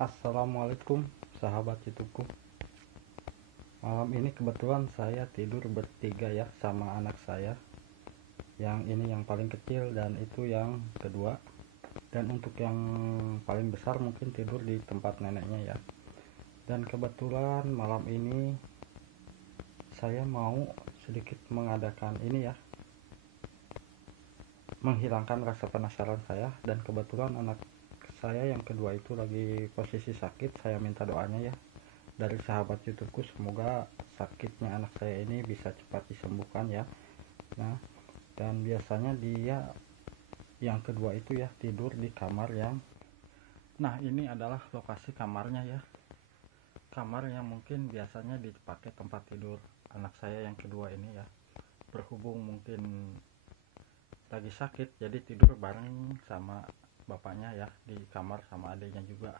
Assalamualaikum sahabat YouTubeku. Malam ini kebetulan saya tidur bertiga ya sama anak saya. Yang ini yang paling kecil dan itu yang kedua. Dan untuk yang paling besar mungkin tidur di tempat neneknya ya. Dan kebetulan malam ini saya mau sedikit mengadakan ini ya, menghilangkan rasa penasaran saya. Dan kebetulan anak saya yang kedua itu lagi posisi sakit. Saya minta doanya ya dari sahabat YouTubeku, semoga sakitnya anak saya ini bisa cepat disembuhkan ya. Nah, dan biasanya dia yang kedua itu ya tidur di kamar yang, nah ini adalah lokasi kamarnya ya, kamar yang mungkin biasanya dipakai tempat tidur anak saya yang kedua ini ya. Berhubung mungkin lagi sakit, jadi tidur bareng sama bapaknya ya di kamar sama adiknya juga.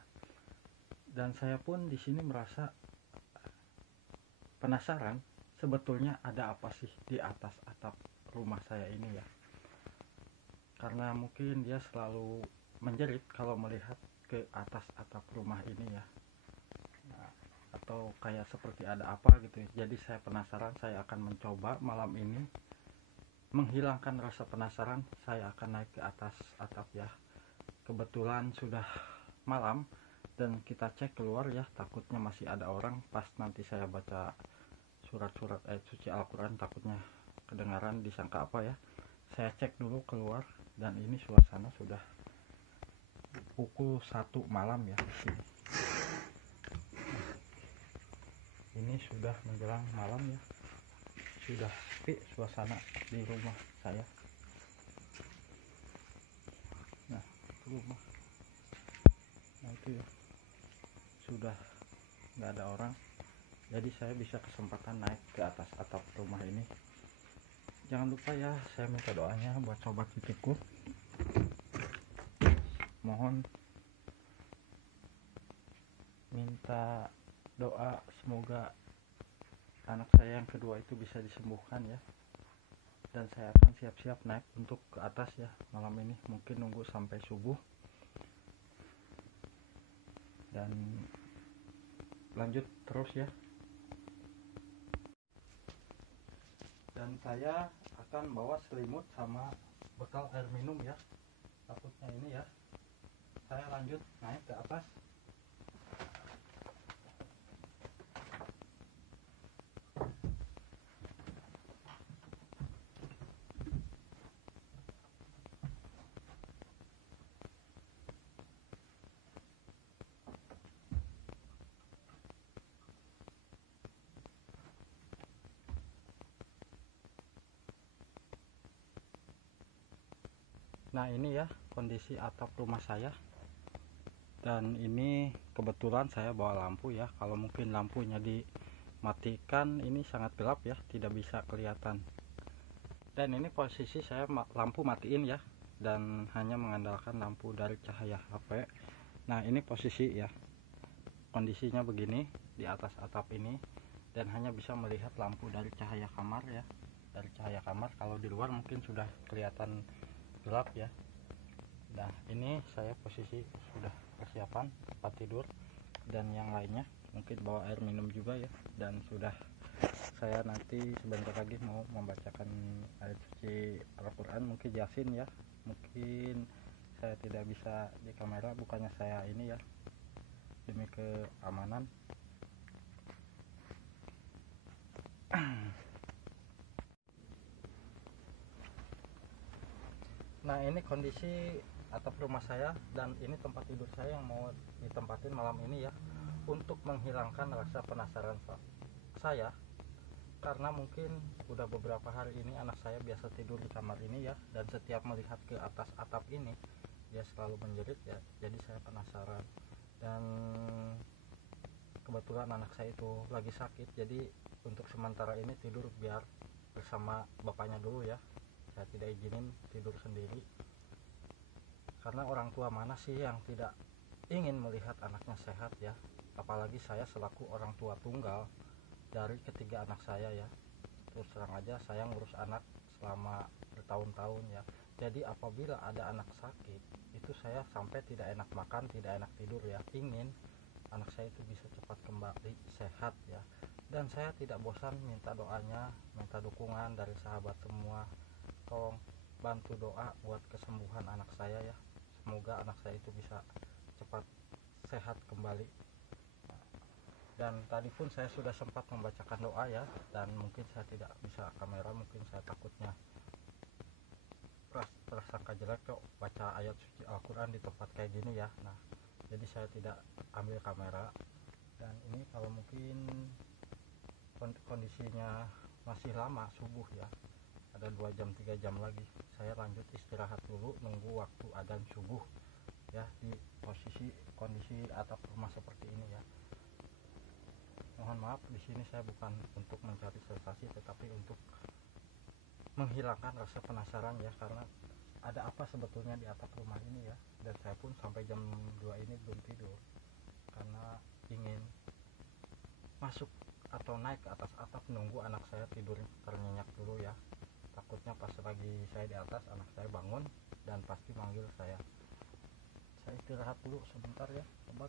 Dan saya pun di sini merasa penasaran, sebetulnya ada apa sih di atas atap rumah saya ini ya. Karena mungkin dia selalu menjerit kalau melihat ke atas atap rumah ini ya. Nah, atau kayak seperti ada apa gitu. Jadi saya penasaran, saya akan mencoba malam ini menghilangkan rasa penasaran. Saya akan naik ke atas atap ya. Kebetulan sudah malam dan kita cek keluar ya, takutnya masih ada orang pas nanti saya baca surat-surat suci Al-Quran, takutnya kedengaran disangka apa ya. Saya cek dulu keluar dan ini suasana sudah pukul 1 malam ya di sini. Ini sudah menjelang malam ya, sudah sepi suasana di rumah saya. Nah, rumah, nah itu ya, sudah nggak ada orang. Jadi saya bisa kesempatan naik ke atas atap rumah ini. Jangan lupa ya, saya minta doanya buat sobat YouTubeku. Mohon minta doa semoga anak saya yang kedua itu bisa disembuhkan ya. Dan saya akan siap-siap naik untuk ke atas ya malam ini, mungkin nunggu sampai subuh dan lanjut terus ya. Dan saya akan bawa selimut sama bekal air minum ya, takutnya ini ya. Saya lanjut naik ke atas. Nah ini ya kondisi atap rumah saya. Dan ini kebetulan saya bawa lampu ya. Kalau mungkin lampunya dimatikan ini sangat gelap ya, tidak bisa kelihatan. Dan ini posisi saya lampu matiin ya, dan hanya mengandalkan lampu dari cahaya HP. Nah ini posisi ya, kondisinya begini di atas atap ini, dan hanya bisa melihat lampu dari cahaya kamar ya, dari cahaya kamar. Kalau di luar mungkin sudah kelihatan gelap ya. Nah ini saya posisi sudah persiapan tempat tidur dan yang lainnya, mungkin bawa air minum juga ya. Dan sudah saya nanti sebentar lagi mau membacakan ayat suci Al-Quran, mungkin Yasin ya. Mungkin saya tidak bisa di kamera, bukannya saya ini ya, demi keamanan. Nah ini kondisi atap rumah saya, dan ini tempat tidur saya yang mau ditempatin malam ini ya, untuk menghilangkan rasa penasaran saya. Karena mungkin udah beberapa hari ini anak saya biasa tidur di kamar ini ya, dan setiap melihat ke atas atap ini dia selalu menjerit ya. Jadi saya penasaran, dan kebetulan anak saya itu lagi sakit, jadi untuk sementara ini tidur biar bersama bapaknya dulu ya. Saya tidak izinin tidur sendiri, karena orang tua mana sih yang tidak ingin melihat anaknya sehat ya. Apalagi saya selaku orang tua tunggal dari ketiga anak saya ya. Terus terang aja saya ngurus anak selama bertahun-tahun ya. Jadi apabila ada anak sakit, itu saya sampai tidak enak makan, tidak enak tidur ya. Ingin anak saya itu bisa cepat kembali sehat ya. Dan saya tidak bosan minta doanya, minta dukungan dari sahabat semua. Tolong bantu doa buat kesembuhan anak saya ya. Semoga anak saya itu bisa cepat sehat kembali. Dan tadi pun saya sudah sempat membacakan doa ya, dan mungkin saya tidak bisa kamera, mungkin saya takutnya prasangka jelek kok baca ayat suci Al-Quran di tempat kayak gini ya. Nah, jadi saya tidak ambil kamera. Dan ini kalau mungkin kondisinya masih lama subuh ya, ada 2 jam 3 jam lagi, saya lanjut istirahat dulu nunggu waktu adzan subuh ya, di posisi kondisi atap rumah seperti ini ya. Mohon maaf, di sini saya bukan untuk mencari sensasi, tetapi untuk menghilangkan rasa penasaran ya, karena ada apa sebetulnya di atap rumah ini ya. Dan saya pun sampai jam 2 ini belum tidur, karena ingin masuk atau naik ke atas atap nunggu anak saya tidur ternyenyak dulu ya. Takutnya pas lagi saya di atas, anak saya bangun dan pasti manggil saya. Saya istirahat dulu sebentar ya, sobat.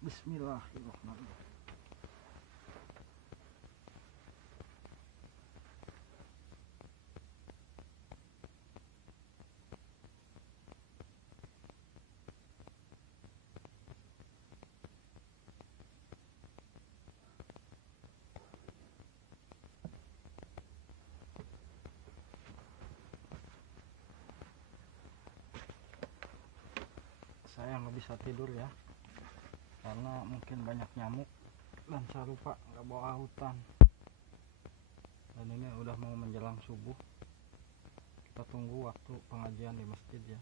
Bismillahirrahmanirrahim. Saya nggak bisa tidur ya, karena mungkin banyak nyamuk, dan saya lupa nggak bawa hutan. Dan ini udah mau menjelang subuh, kita tunggu waktu pengajian di masjid ya.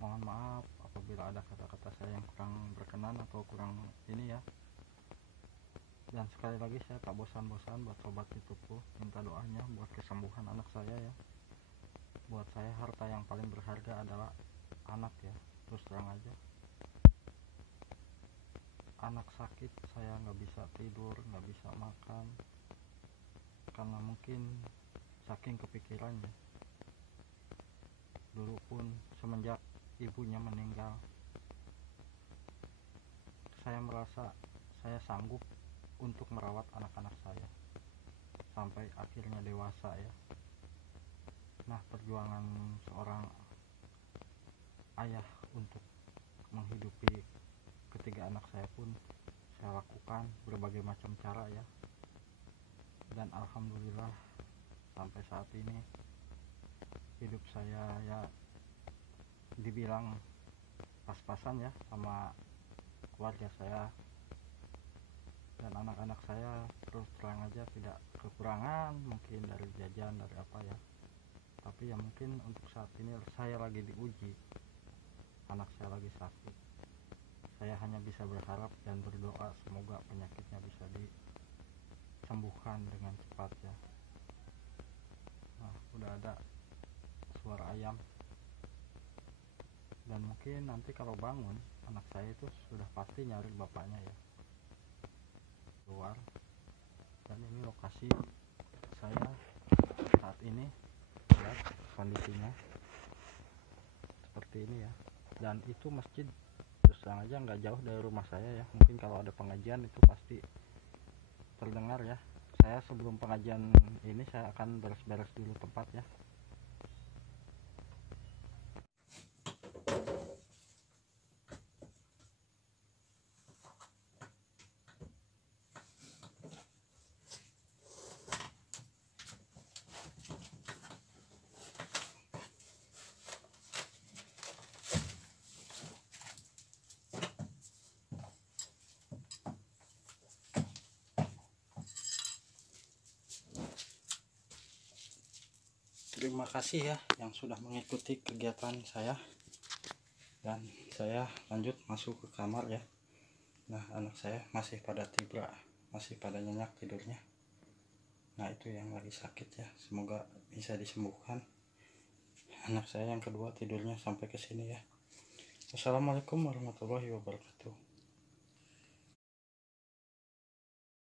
Mohon maaf apabila ada kata-kata saya yang kurang berkenan atau kurang ini ya. Dan sekali lagi saya tak bosan-bosan buat sobat YouTubeku minta doanya buat kesembuhan anak saya ya. Buat saya harta yang paling berharga adalah anak ya, terus terang aja. Anak sakit saya nggak bisa tidur, nggak bisa makan, karena mungkin saking kepikirannya. Dulu pun semenjak ibunya meninggal, saya merasa saya sanggup untuk merawat anak-anak saya sampai akhirnya dewasa ya. Nah, perjuangan seorang ayah untuk menghidupi ketiga anak saya pun saya lakukan berbagai macam cara ya. Dan alhamdulillah sampai saat ini hidup saya ya dibilang pas-pasan ya sama keluarga saya dan anak-anak saya. Terus terang aja tidak kekurangan mungkin dari jajan, dari apa ya. Tapi ya mungkin untuk saat ini saya lagi diuji, anak saya lagi sakit. Saya hanya bisa berharap dan berdoa semoga penyakitnya bisa disembuhkan dengan cepat ya. Nah, udah ada suara ayam, dan mungkin nanti kalau bangun anak saya itu sudah pasti nyari bapaknya ya keluar. Dan ini lokasi saya saat ini, lihat kondisinya seperti ini ya. Dan itu masjid terus terang aja nggak jauh dari rumah saya ya. Mungkin kalau ada pengajian itu pasti terdengar ya. Saya sebelum pengajian ini saya akan beres-beres dulu tempat ya. Terima kasih ya yang sudah mengikuti kegiatan saya, dan saya lanjut masuk ke kamar ya. Nah, anak saya masih pada tiba, masih pada nyenyak tidurnya. Nah, itu yang lagi sakit ya, semoga bisa disembuhkan. Anak saya yang kedua tidurnya sampai ke sini ya. Wassalamualaikum warahmatullahi wabarakatuh.